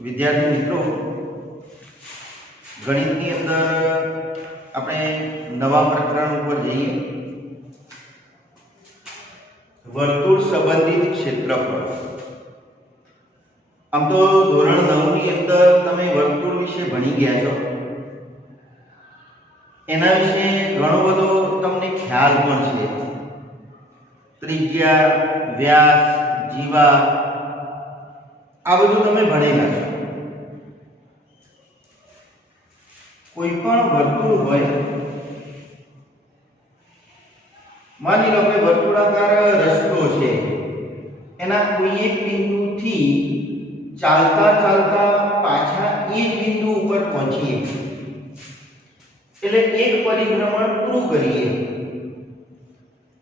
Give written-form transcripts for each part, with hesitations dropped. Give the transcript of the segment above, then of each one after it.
વિદ્યાર્થી મિત્રો, ગણિતની અંદર આપણે નવા પ્રકરણ ઉપર જઈએ. વર્તુળ સંબંધિત ક્ષેત્રફળ. આમ તો ધોરણ 9 ની અંદર તમે વર્તુળ વિશે ભણી ગયા છો. એના વિશે ઘણો બધો તમને ખ્યાલ પણ છે. ત્રિજ્યા, વ્યાસ, જીવા આ બધું તમે ભણેલા છો. કોઈ પણ વર્તુળ હોય, માની લો કે વર્તુળાકાર રસ્તો છે, એના કોઈ એક બિંદુથી ચાલતા ચાલતા પાછા એ જ બિંદુ ઉપર પહોંચીએ એટલે એક પરિભ્રમણ પૂરું કરીએ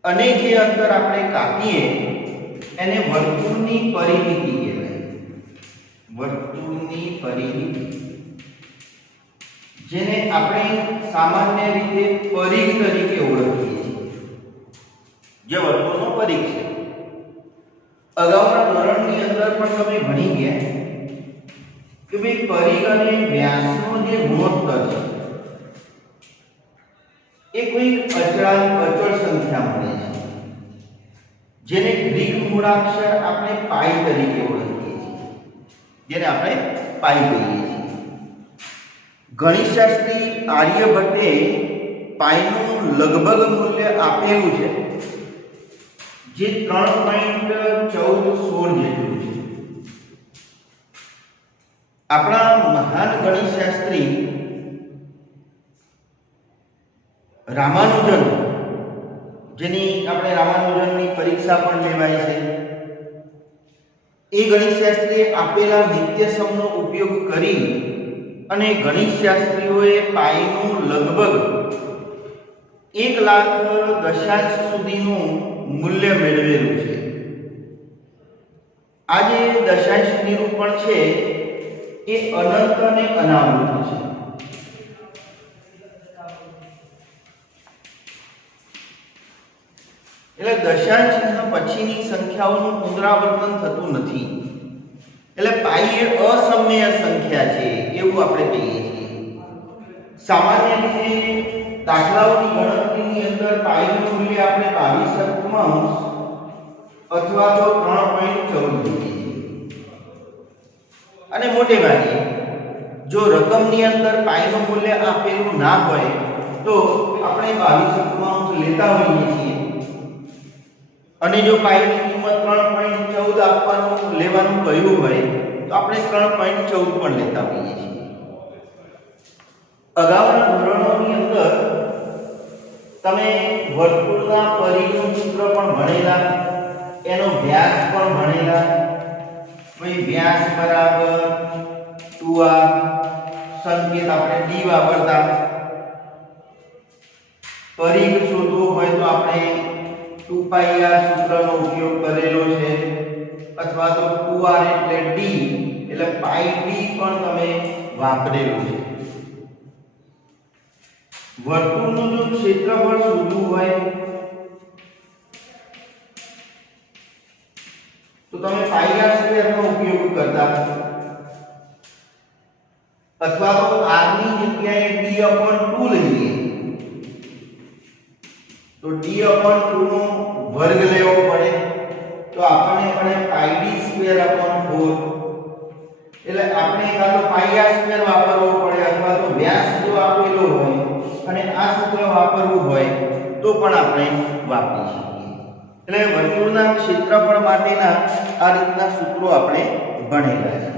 અને જે અંતર આપણે કાપીએ એને વર્તુળની પરિમિતિ કહેવાય. વર્તુળની પરિમિતિ, જેને આપણે સામાન્ય રીતે પરિઘ તરીકે ઓળખીએ છીએ, જે વર્તુળનો પરિઘ છે. અગાઉના ધોરણની અંદર પણ તમે ભણી ગયા કે ભાઈ પરિઘ અને વ્યાસનો જે ગુણોત્તર છે એ કોઈ અચળ સંખ્યા મળે છે, જેને ગ્રીક મૂળાક્ષર આપણે પાઈ તરીકે ઓળખીએ છીએ, જેને આપણે પાઈ કહીએ છીએ. ગણિતશાસ્ત્રી આર્યભટ્ટે પાઈનું લગભગ મૂલ્ય આપેલું છે, જે 3.1416 જેટલું છે. આપણા મહાન ગણિતશાસ્ત્રી રામાનુજન, જેની આપણે રામાનુજનની પરીક્ષા પણ લેવાય છે, એ ગણિતશાસ્ત્રીએ આપેલા નિત્યસમનો ઉપયોગ કરી અને ગણિતશાસ્ત્રીઓએ પાઈનું લગભગ 1 લાખ દશાંશ સુધીનું મૂલ્ય મેળવેલું છે. આ જે દશાંશ નિરૂપણ છે એ અનંત અને અનાવૃત છે. એટલે દશાંશ ચિહ્ન પછીની સંખ્યાઓનું પુનરાવર્તન થતું નથી. એટલે પાઈ એ અસમય સંખ્યા છે એવું આપણે કહીએ છીએ. સામાન્ય રીતે દાખલાઓની ગણતરીની અંદર પાઈનું મૂલ્ય આપણે 22 અથવા તો 3.14 લઈએ છીએ. અને મોટે ભાગે જો રકમની અંદર પાઈનું મૂલ્ય આપેલું ના હોય તો આપણે 22 લેતા હોઈએ છીએ. અને જો પાઈની કિંમત 3.14 આપવાનું લેવાનું કહ્યું હોય તો આપણે 3.14 પણ લેતા હોઈએ છીએ. અગાઉના ધોરણોની અંદર તમે વર્તુળના પરિઘનું સૂત્ર પણ ભણેલા, એનો વ્યાસ પણ ભણેલા. ભાઈ વ્યાસ બરાબર 2r, સંકેત આપણે d વાપરતા. પરિઘ શોધવું હોય તો આપણે 2πr સૂત્રનો ઉપયોગ કરેલો છે, અથવા તો 2r એટલે d એટલે પાઈ d પણ તમે વાપરેલું છે. વર્તુળનું જો ક્ષેત્રફળ શોધવું હોય તો તમે πr સ્ક્વેરનો ઉપયોગ કરતા, અથવા તો r ની જગ્યાએ d/2 લઈએ તો d/2 નો વર્ગ લેવો પડે તો આપણને મળે πd²/4. એટલે આપણે કાં તો πr સ્ક્વેર વાપરવો પડે અથવા તો વ્યાસ જો આપેલો હોય અને આ સૂત્ર વાપરવું હોય તો પણ આપણે વાપરી શકીએ. એટલે વર્તુળના ક્ષેત્રફળ માટેના આ રીતના સૂત્રો આપણે ભણેલા છે.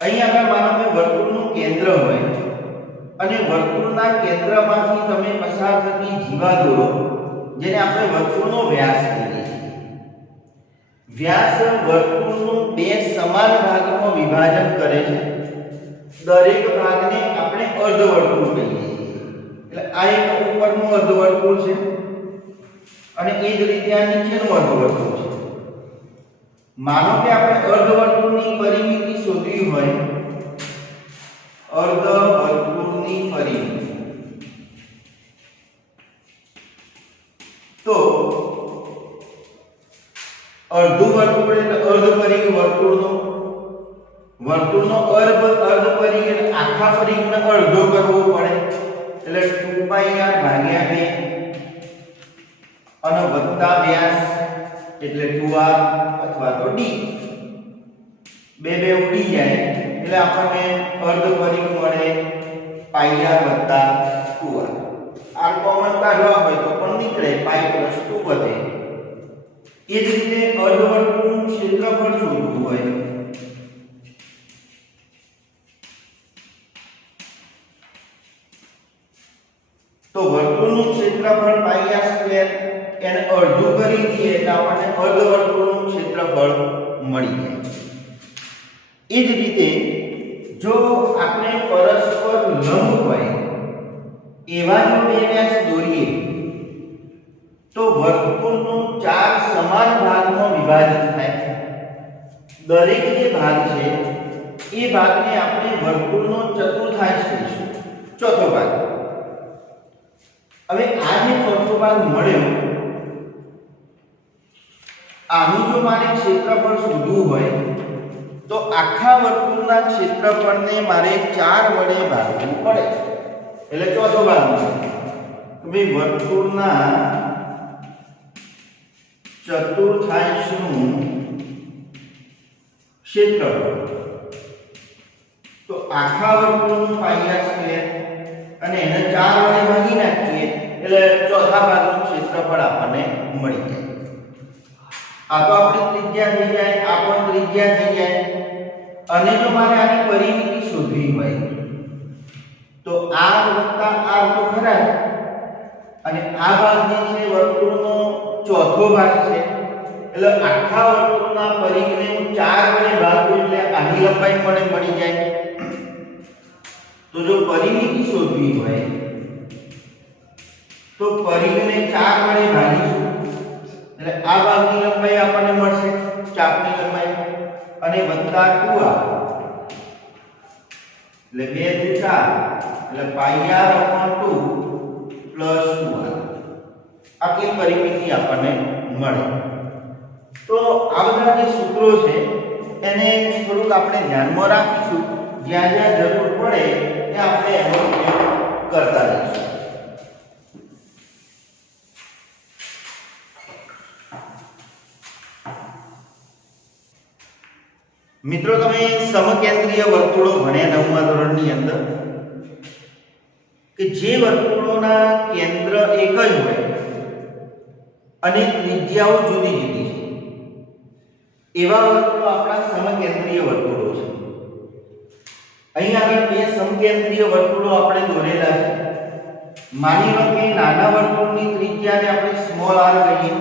અહીં આગળ માનો કે વર્તુળનું કેન્દ્ર હોય અને વર્તુળના કેન્દ્રમાંથી તમે પસાર થતી જીવા દોરો, જેને આપણે વર્તુળનો વ્યાસ કહીએ છીએ. વ્યાસ વર્તુળનું 2 સમાન ભાગમાં વિભાજન કરે છે. દરેક ભાગને આપણે અર્ધવર્તુળ કહીએ છીએ. એટલે આ એક ઉપરનું અર્ધવર્તુળ છે અને એ જ રીતે આ નીચેનું અર્ધવર્તુળ છે. માનો કે આપણે અર્ધવર્તુળની પરિમિતિ શોધવી હોય, અર્ધવર્તુળની પરિમિતિ, તો અર્ધું વર્તુળ એટલે અર્ધ પરિઘ વર્તુળનો વર્તુળનો અર્ધ પરિઘ એટલે આખા પરિઘને અડધો કરવો પડે એટલે 2πr ભાગ્યા 2 અને વત્તા વ્યાસ એટલે 2r અથવા તો d બે ઉડી જાય એટલે આપણને અર્ધ પરિઘ મળે πr વત્તા 2r r કોમન કાઢવા હોય તો પણ નીકળે π + 2 વધે એ જ રીતે અર્ધવર્તુળનું ક્ષેત્રફળ શોધવું હોય તો વર્તુળનું ક્ષેત્રફળ πr² એને અડધું કરી દઈએ એટલે આપણને અર્ધવર્તુળનું ક્ષેત્રફળ મળી જાય એ જ રીતે જો આપણે પરસ્પર લંબ હોય એવા જો બે વ્યાસ દોરીએ તો વર્તુળનું 4 સમાન ભાગમાં વિભાજન થાય દરેક જે ભાગ છે એ ભાગને આપણે વર્તુળનો ચતુર્થાંશ કહીશું ચોથો ભાગ હવે આ જે ચોથો ભાગ મળ્યો આનું જો મારે ક્ષેત્રફળ શોધવું હોય તો આખા વર્તુળના ક્ષેત્રફળને મારે 4 વડે ભાગવું પડે એટલે ચોથો ભાગ મળે તો ભાઈ વર્તુળના ચતુર્થાંશનું ક્ષેત્રફળ તો આખા વર્તુળનું πr² અને એને 4 વડે ભાગી નાખીએ એટલે ચોથા ભાગનું ક્ષેત્રફળ આપણને મળી જાય આ તો આપણી ત્રિજ્યા થઈ જાય આ પણ ત્રિજ્યા થઈ જાય અને જો મારે આની પરિમિતિ શોધવી હોય તો r + r તો ખરા અને આ ભાગ જે છે વર્તુળનો ચોથો ભાગ છે એટલે આખા વર્તુળના પરિઘને હું 4 વડે ભાગું એટલે આની લંબાઈ મળી જાય તો જો પરિમિતિ શોધવી હોય તો પરિઘને 4 વડે ભાગીશું એટલે આ ભાગની લંબાઈ આપણને મળશે ચાપની લંબાઈ અને વત્તા 2r એટલે 2 * 4 એટલે πr/2 + 2r આટલી પરિમિતિ આપણને મળે તો આ બધા જે સૂત્રો છે એને થોડુંક આપણે ધ્યાનમાં રાખીશું જ્યાં જ્યાં જરૂર પડે ત્યાં આપણે એનો ઉપયોગ કરતા રહીશું મિત્રો તમે સમકેન્દ્રીય વર્તુળો ભણ્યા 9મા ધોરણની અંદર કે જે વર્તુળોના કેન્દ્ર એક જ હોય અને ત્રિજ્યાઓ જુદી જુદી છે એવા વર્તુળો આપણા સમકેન્દ્રીય વર્તુળો છે અહીં આગળ બે સમકેન્દ્રીય વર્તુળો આપણે દોરેલા છે માની લો કે નાના વર્તુળની ત્રિજ્યાને આપણે સ્મોલ r કહીએ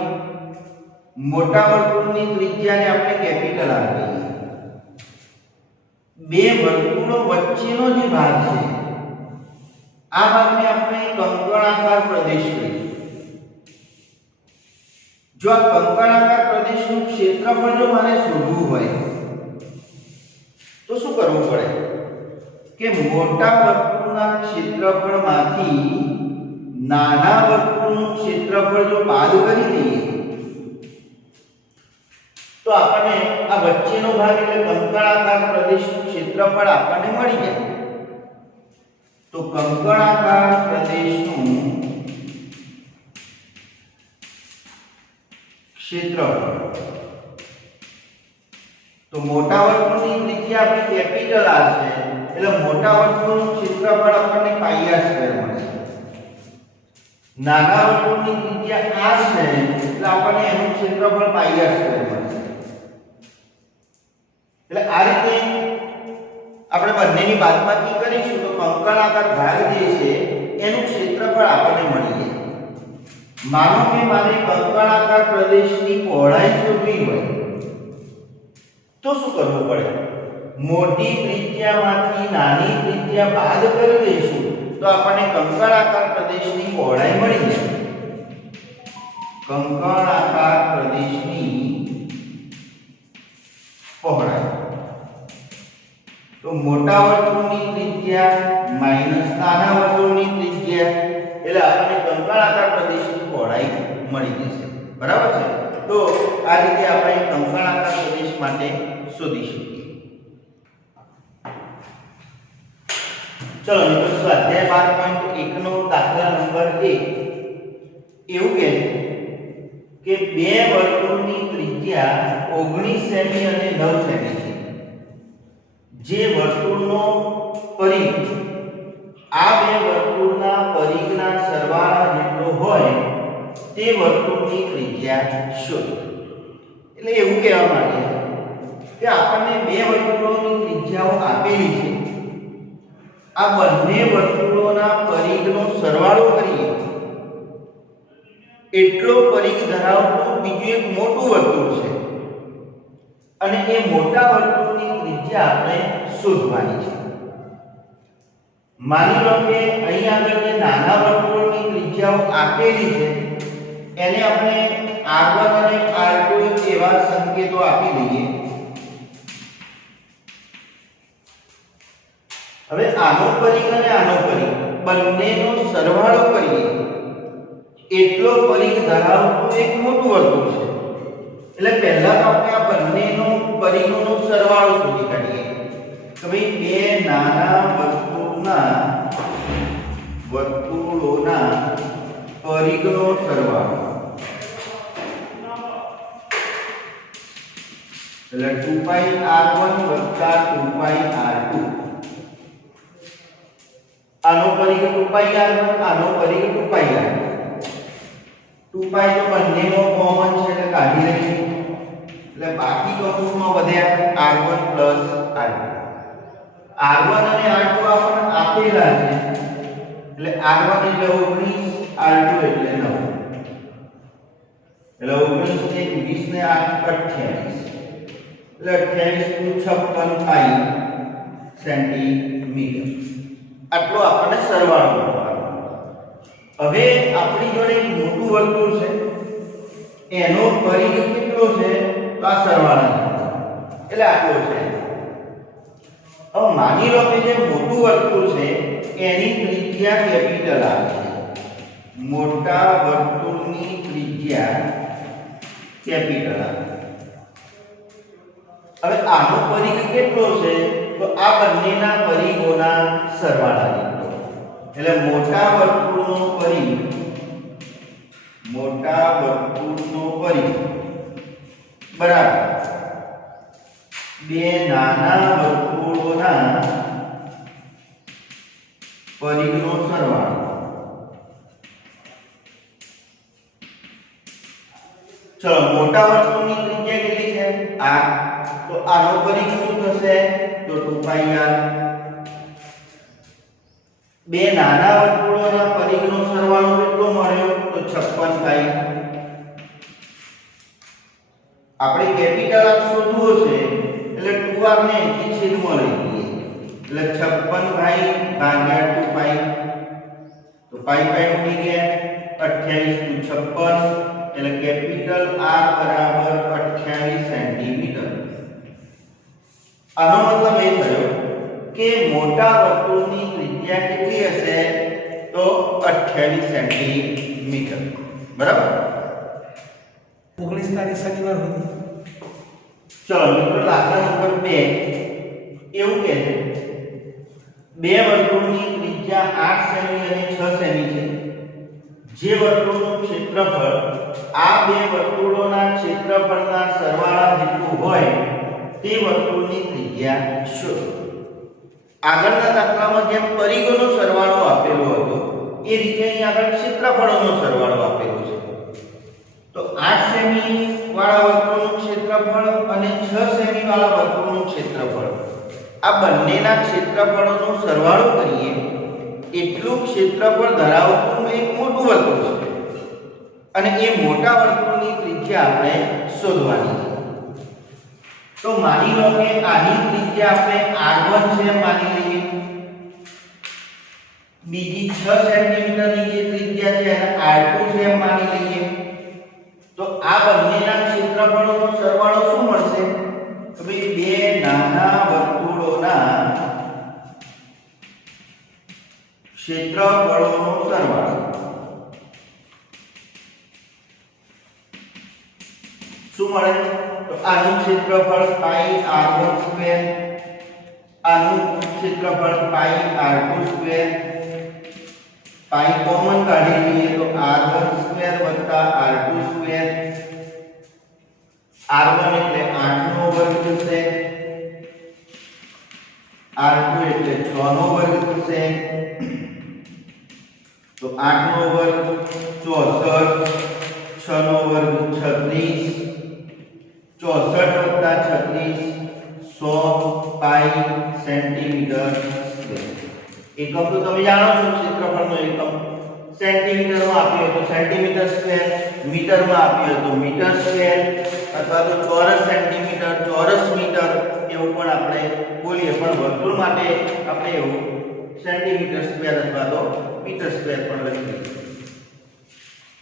મોટા વર્તુળની ત્રિજ્યાને આપણે કેપિટલ R કહીએ બે વર્તુળો વચ્ચેનો જે ભાગ છે આ ભાગને આપણે કંકણાકાર પ્રદેશ કહીએ જો આ કંકણાકાર પ્રદેશનું ક્ષેત્રફળ જો મારે શોધવું હોય તો શું કરવું પડે કે મોટા વર્તુળના ક્ષેત્રફળમાંથી નાના વર્તુળનું ક્ષેત્રફળ જો બાદ કરી દઈએ તો આપણને આ વચ્ચેનો ભાગ એટલે કંકણાકાર પ્રદેશનું ક્ષેત્રફળ આપણને મળી જાય તો કંકણાકાર પ્રદેશનું ક્ષેત્રફળ તો મોટા વર્તુળની ત્રિજ્યા આપણી કેપિટલ R છે એટલે મોટા વર્તુળનું ક્ષેત્રફળ આપણને πr² મળશે નાના વર્તુળની ત્રિજ્યા r છે એટલે આપણને એનું ક્ષેત્રફળ πr² મળશે એટલે આ રીતે આપણે બંનેની બાદબાકી કરીશું તો કંકણાકાર ભાગ જે છે એનું ક્ષેત્રફળ આપણને મળી જાય માનો કે મારે કંકણાકાર પ્રદેશની પહોળાઈ શોધવી હોય તો શું કરવું પડે મોટી ત્રિજ્યામાંથી નાની ત્રિજ્યા બાદ કરી દઈશું તો આપણને કંકણાકાર પ્રદેશની પહોળાઈ મળી જાય કંકણાકાર પ્રદેશની પહોળાઈ તો મોટા વર્તુળની ત્રિજ્યા માઈનસ નાના વર્તુળની ત્રિજ્યા એટલે આપણને કંકણાકાર પ્રદેશની પહોળાઈ મળી જશે બરાબર છે તો આ રીતે આપણે કંકણાકાર પ્રદેશ માટે શોધી શકીએ ચલો મિત્રો સ્વાધ્યાય 12.1 નો દાખલા નંબર 1 એવું કહે છે કે બે વર્તુળની ત્રિજ્યા 19 સેમી અને 9 સેમી છે. જે વર્તુળનો પરિઘ આ બે વર્તુળના પરિઘના સરવાળા જેટલો હોય તે વર્તુળની ત્રિજ્યા શોધો. એટલે એવું કહેવા માંગે છે કે આપણને બે વર્તુળોની ત્રિજ્યાઓ આપેલી છે. આ બંને વર્તુળોના પરિઘનો સરવાળો કરીએ એટલો પરિઘ ધરાવતું બીજું એક મોટું વર્તુળ છે અને એ મોટા વર્તુળની ત્રિજ્યા આપણે શોધવાની છે. માની લો કે અહીં આગળ જે નાના વર્તુળની ત્રિજ્યાઓ આપેલી છે એને આપણે r1 અને r2 એવા સંકેતો આપી દઈએ. હવે આનો પરિઘ અને આનો પરિઘ બંનેનો સરવાળો કરીએ એટલો પરિઘ ધરાવતું એક મોટું વર્તુળ છે. એટલે પહેલા તો આપણે આ બંનેનો પરિઘનો સરવાળો શોધી કાઢીએ કે ભાઈ બે નાના વર્તુળોના પરિઘનો સરવાળો એટલે 2πr1 2πr2. આનો પરિઘ 2πr1 આનો પરિઘ 2πr2. 2π તો બંનેનો કોમન છે એટલે કાઢી લઈએ એટલે બાકી કૌંસમાં વધ્યા r1 r2. r1 અને r2 આપણને આપેલા છે એટલે r1 એટલે 19 r2 એટલે 9 એટલે 19 ને 20 ને 8 28 એટલે 28 * 56 પાઈ સેન્ટીમીટર. આટલો આપણને સરવાળો મળવાનો. હવે આપણી જોડે એક મોટું વર્તુળ છે એનો પરિઘ કેટલો છે તો આ સરવાળો એટલે આટલો છે. હવે માની લો કે જે મોટું વર્તુળ છે એની ત્રિજ્યા કેપિટલ R છે. મોટા વર્તુળની ત્રિજ્યા કેપિટલ R. હવે આનો પરિઘ કેટલો છે તો આ બંનેના પરિઘોના સરવાળા જેટલો. એટલે મોટા વર્તુળનો પરિઘ બરાબર બે નાના વર્તુળોના પરિઘનો સરવાળો. ચલો મોટા વર્તુળની ત્રિજ્યા કેટલી છે r તો આનો પરિઘ શું થશે તો 2πr. બે નાના વર્તુળોના પરિઘનો સરવાળો કેટલો મળ્યો તો 56 પાઈ. આપણે કેપિટલ R શોધવો છે એટલે 2r ને અહીંથી છેદમાં લઈ લઈએ એટલે 56 ભાઈ ભાગ્યા 2π તો પાઈ પાઈ ઉડી ગયા 28 * 56 એટલે કેપિટલ R બરાબર 28 સેન્ટીમીટર. આનો મતલબ એ થયો કે મોટા વર્તુળની ત્રિજ્યા કેટલી હશે તો 28 સેન્ટીમીટર. બરાબર 19 તારીખ શનિવાર હતી. ચલો મિત્રો દાખલા નંબર 2 એવું કહે છે બે વર્તુળની ત્રિજ્યા 8 સેમી અને 6 સેમી છે. જે વર્તુળનું ક્ષેત્રફળ આ બે વર્તુળોના ક્ષેત્રફળના સરવાળા જેટલું હોય તે વર્તુળની ત્રિજ્યા શોધો. આગળના દાખલામાં જેમ પરિઘોનો સરવાળો આપેલો હતો એ રીતે અહીં આગળ ક્ષેત્રફળોનો સરવાળો આપેલો છે. તો 8 સેમી વાળા વર્તુળનું ક્ષેત્રફળ અને 6 સેમી વાળા વર્તુળનું ક્ષેત્રફળ આ બંનેના ક્ષેત્રફળોનો સરવાળો કરીએ એટલું ક્ષેત્રફળ ધરાવતું એક મોટું વર્તુળ છે અને એ મોટા વર્તુળની ત્રિજ્યા આપણે શોધવાની છે. તો માની લો કે આની ત્રિજ્યા આપણે r1 છે માની લઈએ. બીજી 6 સેન્ટીમીટરની જે ત્રિજ્યા છે એને r2 છે માની લઈએ. તો આ બંનેના ક્ષેત્રફળોનો સરવાળો શું મળશે તો ભાઈ બે નાના વર્તુળોના ક્ષેત્રફળોનો સરવાળો. શું મળે તો આનું ક્ષેત્રફળ પાઈ r1 સ્ક્વેર આનું ક્ષેત્રફળ ક્ષેત્રફળ પાઈ r2 સ્ક્વેર, પાઈ કોમન કાઢી લઈએ તો r1 સ્ક્વેર વત્તા r2 સ્ક્વેર, r1 એટલે 8 નો વર્ગ થશે, r2 એટલે 6 નો વર્ગ થશે, તો 8 નો વર્ગ 64, 6 નો વર્ગ 36, 64 વત્તા 36 100 પાઈ સેન્ટીમીટર સ્ક્વેર. એકમ તો તમે જાણો છો, ક્ષેત્રફળનો એકમ સેન્ટીમીટરમાં આપ્યો તો સેન્ટીમીટર સ્ક્વેર, મીટરમાં આપ્યો તો મીટર સ્ક્વેર, અથવા તો ચોરસ સેન્ટીમીટર, ચોરસ મીટર એવું પણ આપણે બોલીએ, પણ વર્તુળ માટે આપણે એવું સેન્ટીમીટર સ્ક્વેર અથવા તો મીટર સ્ક્વેર પણ લખીએ.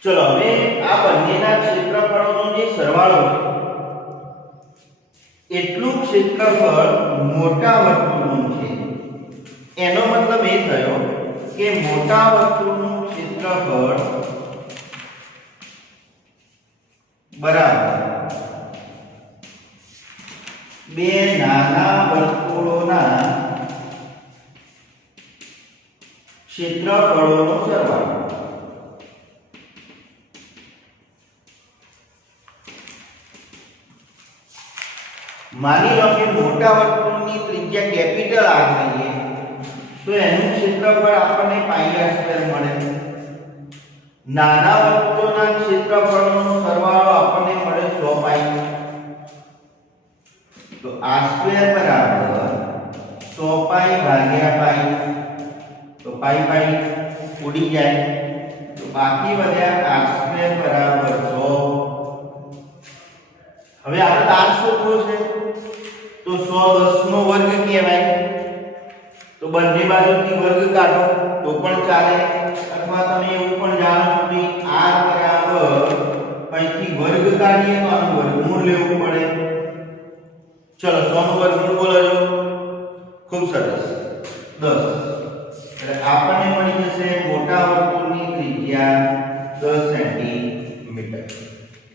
ચલો હવે આ બંનેના ક્ષેત્રફળોનો જે સરવાળો છે એટલું ક્ષેત્રફળ મોટા વર્તુળનું છે. એનો મતલબ એ થયો કે મોટા વર્તુળનું ક્ષેત્રફળ બરાબર બે નાના વર્તુળોના ક્ષેત્રફળોનો સરવાળો. માની લો કે મોટા વર્તુળની ત્રિજ્યા કેપિટલ R લઈએ તો એનું ક્ષેત્રફળ આપણને પાઈ r સ્ક્વેર મળે. નાના વર્તુળોના ક્ષેત્રફળનો સરવાળો આપણને મળે 100 પાઈ. તો r સ્ક્વેર બરાબર 100 પાઈ ભાગ્યા પાઈ, તો પાઈ પાઈ ઉડી જાય તો બાકી વધ્યા r સ્ક્વેર બરાબર 100. હવે આપણે r શોધવો છે તો 100 10 નો વર્ગ કહેવાય, તો બંને બાજુથી વર્ગ કાઢો તો પણ ચાલે, અથવા તમે એવું પણ જાણો છો કે r બરાબર અહીંથી વર્ગ કાઢીએ તો આનું વર્ગમૂળ લેવું પડે. ચલો 100 નું વર્ગમૂળ બોલો છો. ખૂબ સરસ 10. એટલે આપણને મળી જશે મોટા વર્તુળની ત્રિજ્યા 10 સેન્ટીમીટર.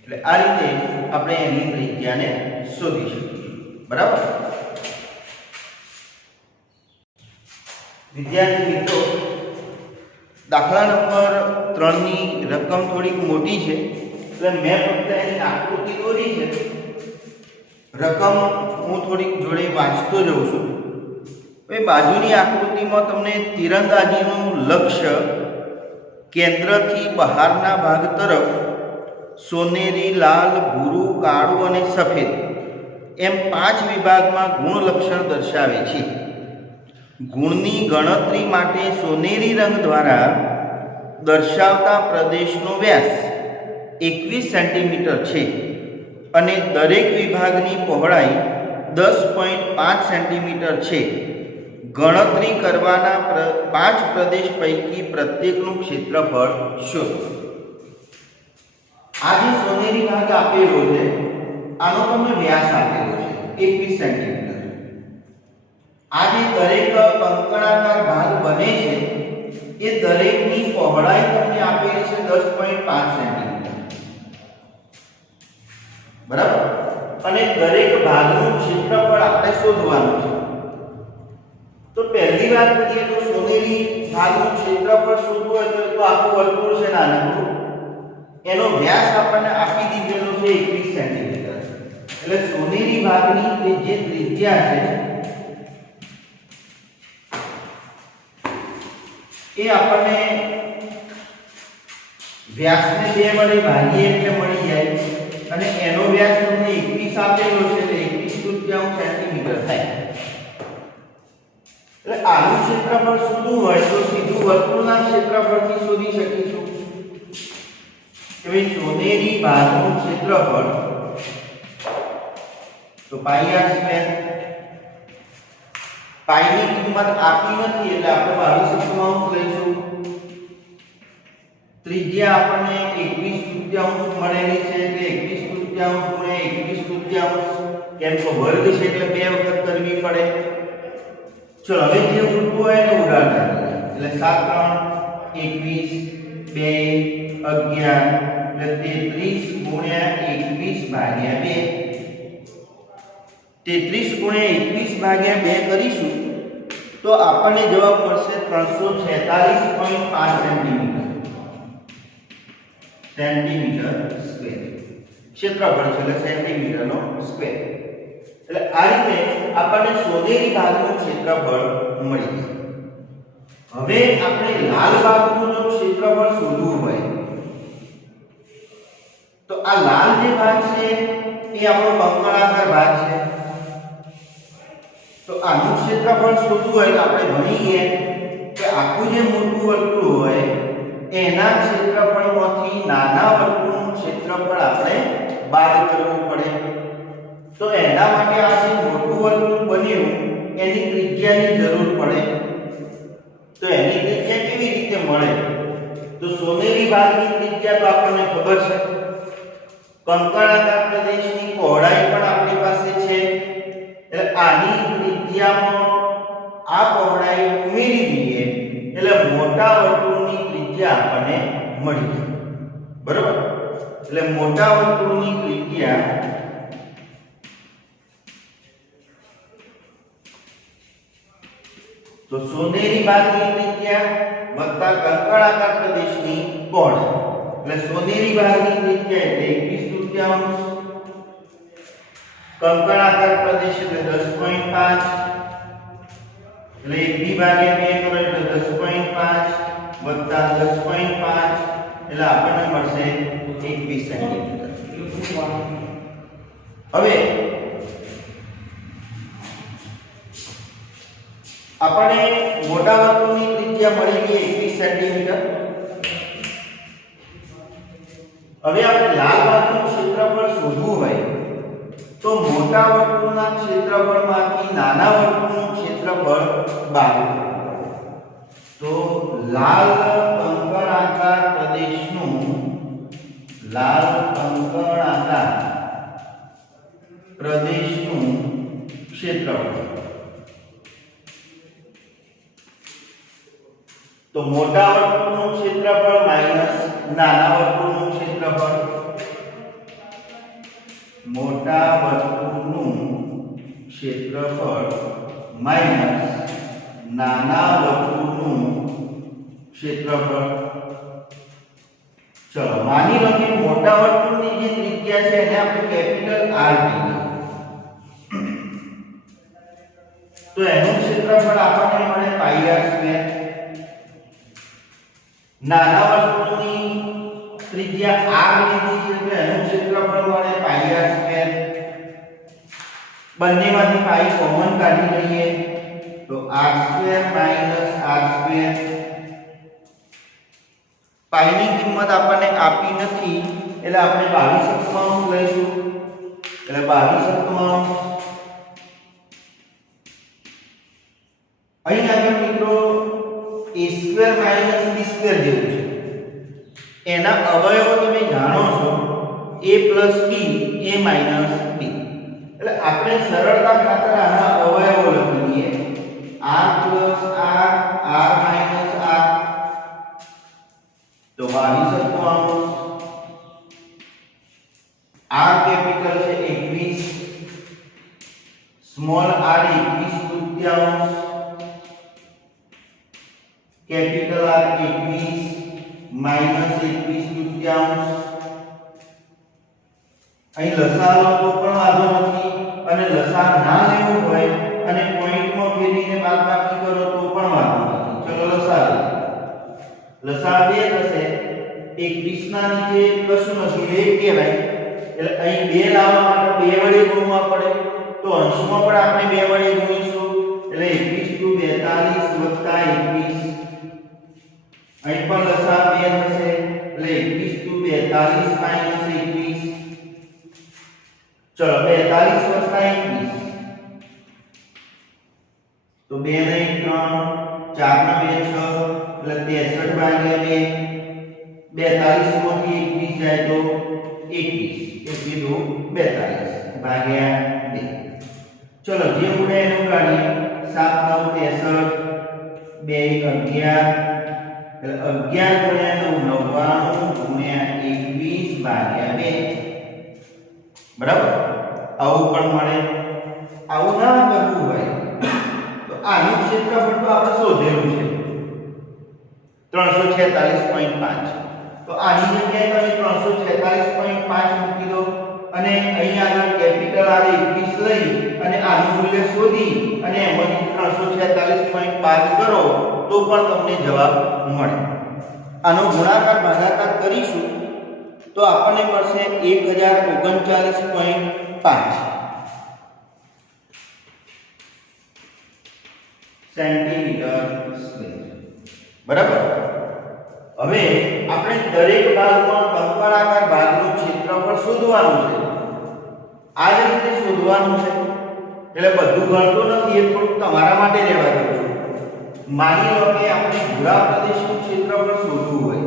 એટલે આ રીતે આપણે એની ત્રિજ્યાને શોધી શકીએ. બરાબર. વિદ્યાર્થી મિત્રો, દાખલા નંબર 3 ની રકમ થોડીક મોટી છે એટલે મેં ફક્ત એની આકૃતિ દોરી છે. રકમ હું થોડીક જોડે વાંચતો જઉં છું. હવે બાજુની આકૃતિમાં તમને તીરંદાજીનું લક્ષ્ય કેન્દ્રથી બહારના ભાગ તરફ સોનેરી, લાલ, ભૂરું, કાળું અને સફેદ એમ 5 વિભાગમાં ગુણ લક્ષણ દર્શાવે છે. ગુણની ગણતરી માટે સોનેરી રંગ દ્વારા દર્શાવતા પ્રદેશનો વ્યાસ 21 સેન્ટીમીટર છે અને દરેક વિભાગની પહોળાઈ 10.5 સેન્ટીમીટર છે. ગણતરી કરવાના 5 પ્રદેશ પૈકી પ્રત્યેકનું ક્ષેત્રફળ શોધો. આ જે સોનેરી ભાગ આપેલો છે આનો તમને વ્યાસ આપેલો છે 21 સેન્ટીમીટર. આ જે દરેક કંકણાકાર ભાગ બને છે એ દરેકની પહોળાઈ તમને આપેલી છે 10.5 સેન્ટીમીટર. બરાબર. અને દરેક ભાગનું ક્ષેત્રફળ આપણે શોધવાનું છે. તો પહેલી વાત કરીએ તો સોનેરી ભાગનું ક્ષેત્રફળ શોધવું હોય તો આખું વર્તુળ છે નાનકડું, એનો વ્યાસ આપણને આપી દીધેલો છે 21 સેન્ટીમીટર. એટલે સોનેરી ભાગની જે ત્રિજ્યા છે એ આપણને વ્યાસને 2 વડે ભાગીએ એટલે મળી જાય અને એનો વ્યાસ તમને 21 આપેલો છે એટલે 21 સેન્ટીમીટર થાય. એટલે આનું ક્ષેત્રફળ શોધવું હોય તો સીધું વર્તુળના ક્ષેત્રફળથી શોધી શકીશું. હવે સોનેરી ભાગનું ક્ષેત્રફળ તો પાઈ r સ્ક્વેર. પાઈની કિંમત આપી નથી એટલે આપણે 22 લઈશું. ત્રિજ્યા આપણને 21 મળેલી છે એટલે 21 ગુણ્યા 21 કેમ કે વર્ગ છે એટલે 2 વખત કરવી પડે. ચલો હવે જે ઉડતું હોય એને ઉડાડતા એટલે 7 3 21 2 11 એટલે 33 ગુણ્યા 21 ભાગ્યા 2. 33 ગુણ્યા 21 ભાગ્યા 2 કરીશું તો આપણને જવાબ મળશે 346.5 સેન્ટીમીટર સ્ક્વેર ક્ષેત્રફળ છે એટલે સેન્ટીમીટરનો સ્ક્વેર. એટલે આ રીતે આપણને સોનેરી ભાગનું ક્ષેત્રફળ મળી ગયું. હવે આપણે લાલ ભાગનું જો ક્ષેત્રફળ શોધવું હોય તો આ લાલ જે ભાગ છે એ આપણો કંકણાકાર ભાગ છે. તો આનું ક્ષેત્રફળ શોધવું હોય તો આપણે ભણીએ કે આખું જે મોટું વર્તુળ હોય એના ક્ષેત્રફળમાંથી નાના વર્તુળનું ક્ષેત્રફળ આપણે બાદ કરવું પડે. તો એના માટે આ જે મોટું વર્તુળ બન્યું એની ત્રિજ્યાની જરૂર પડે. તો એની ત્રિજ્યા કેવી રીતે મળે? તો સોનેરી ભાગની ત્રિજ્યા તો આપણને ખબર છે. કંકણાકાર પ્રદેશની પહોળાઈ પણ આપણી પાસે છે. એટલે આની ત્રિજ્યામાં આ પહોળાઈ ઉમેરી દઈએ એટલે મોટા વર્તુળની ત્રિજ્યા આપણને મળી જાય. બરોબર? એટલે મોટા વર્તુળની ત્રિજ્યા તો સોનેરી ભાગની ત્રિજ્યા વત્તા કંકણાકાર પ્રદેશની પહોળાઈ એટલે સોનેરી ભાગની ત્રિજ્યા એટલે 21/3, કંકણાકાર પ્રદેશ એટલે 10.5 એટલે 1/2 કરો એટલે 10.5 વત્તા 10.5 એટલે આપણને મળશે 21 સેન્ટીમીટર. હવે આપણે મોટા વર્તુળની ત્રિજ્યા મળી ગઈ 21 સેન્ટીમીટર. હવે આપણે લાલ ભાગનું ક્ષેત્રફળ શોધવું હોય તો મોટા વર્તુળના ક્ષેત્રફળમાંથી નાના વર્તુળનું ક્ષેત્રફળ બાદ. તો લાલ કંકણાકાર પ્રદેશનું ક્ષેત્રફળ તો મોટા વર્તુળનું ક્ષેત્રફળ માઈનસ નાના વર્તુળનું ક્ષેત્રફળ. મોટા વર્તુળનું ક્ષેત્રફળ માઈનસ નાના વર્તુળનું ક્ષેત્રફળ. ચલો માની લો કે મોટા વર્તુળની જે ત્રિજ્યા છે એને આપણે કેપિટલ R કહીએ. તો એનું ક્ષેત્રફળ આપણને મળે પાઈ r સ્ક્વેર. નાના વર્તુળની ત્રિજ્યા r લીધી છે એટલે એનું ક્ષેત્રફળ મળે પાઈ r સ્ક્વેર. બંનેમાંથી પાઈ કોમન કાઢી લઈએ તો r square minus r square. પાઈની કિંમત આપણને આપી નથી એટલે આપણે 22/3 લઈશું. એટલે 22/3 અહીં આગળ મિત્રો a square minus b square જેવું છે. એના અવયવો તમે જાણો છો a plus b a minus b. એટલે આપણે સરળતા ખાતર આના અવયવો લખી દઈએ r plus r r minus r. તો 22/3 r કેપિટલ છે 21, small r 21/3, capital R 21 minus 21/3. અહીં લસા લો તો પણ વાંધો નથી અને લસા ના લેવો હોય અને પોઈન્ટમાં ફેરવીને બાદબાકી કરો તો પણ વાંધો નથી. ચલો લસા લો. લસા 2 થશે. 21 ના નીચે કશું નથી એટલે 1 કહેવાય. એટલે અહીં 2 લાવવા માટે 2 વડે ગુણવા પડે. તો અંશમાં પણ આપણે 2 વડે ગુણીશું એટલે 21 * 42 + 21. અહીં પણ લસા 2 થશે એટલે 21 * 42 - 21. ચલો 42 + 21 તો 2 ને 3 4 ને 2 6 એટલે 63/2. 42 માંથી 21 જાય તો 21 એટલે 42/2. ચલો જે ઉડે એનું કાઢીએ. 7 9 63 2 11 11 × 9 = 21/2. બરાબર? આવું પણ મળે. આવું ના કરવું હોય તો આનું ક્ષેત્રફળ તો આપણે શોધેલું છે 346.5. તો આની જગ્યાએ તમે 346.5 મૂકી દો અને અહીં આગળ કેપિટલ આર 21 લઈ અને આનું મૂલ્ય શોધી અને એમાંથી 346.5 કરો તો પણ તમને જવાબ મળે. આનો ગુણાકાર ભાગાકાર કરીશું તો આપણને મળશે 1039.5 સેન્ટીમીટર સ્ક્વેર. બરાબર. હવે આપણે દરેક ભાગમાં કંકણાકાર ભાગનું ક્ષેત્રફળ શોધવાનું છે. આ જ રીતે શોધવાનું છે. એટલે બધું ગણતો નથી, એ થોડું તમારા માટે રહેવા દો. માની લો કે આપણે ભૂરા પ્રદેશનું ક્ષેત્રફળ શોધવું હોય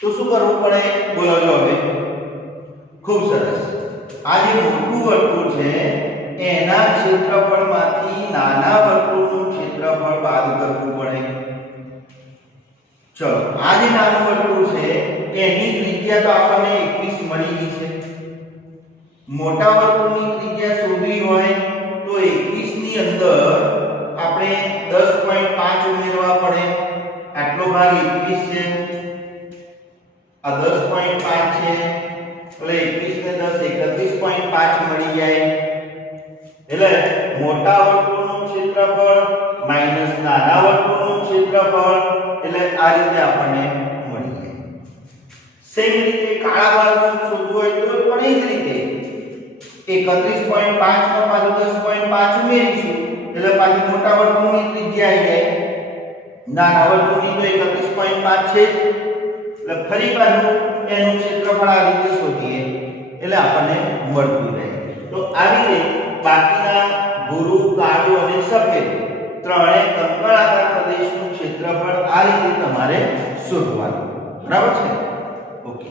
તો શું કરવું પડે? બોલો જો હવે. ખૂબ સરસ. આ જે મોટું વર્તુળ છે એના ક્ષેત્રફળમાંથી નાના વર્તુળનું ક્ષેત્રફળ બાદ કરવું પડે. ચલો, આ જે નાનું વર્તુળ છે એની ત્રિજ્યા તો આપણને 21 મળી ગઈ છે. મોટા વર્તુળની ત્રિજ્યા શોધવી હોય તો 21 ની અંદર આપણે 10.5 ઉમેરવા પડે. આટલો ભાગ 21 છે, આ 10.5 છે, એટલે 21 ને 10 31.5 મળી જાય. એટલે મોટા વર્તુળનું ક્ષેત્રફળ માઈનસ નાના વર્તુળનું ક્ષેત્રફળ, એટલે આ રીતે આપણને મળી જાય. સેમ રીતે કાળા ભાગનું શોધવું હોય તો પણ એ જ રીતે 31.5 માં પાછું 10.5 ઉમેરીશું એટલે પાછી મોટા વર્તુળની ત્રિજ્યા આવી જાય. નાના વર્તુળની તો 31.5 છે, એટલે ફરી પાછું એનું ક્ષેત્રફળ આ રીતે શોધીએ એટલે આપણને મળતું રહે. તો આવી રીતે બાકીના ભૂરું, કાળું અને સફેદ ત્રણેય કંકણાકાર પ્રદેશનું ક્ષેત્રફળ આ રીતે તમારે શોધવાનું. બરાબર છે? ઓકે.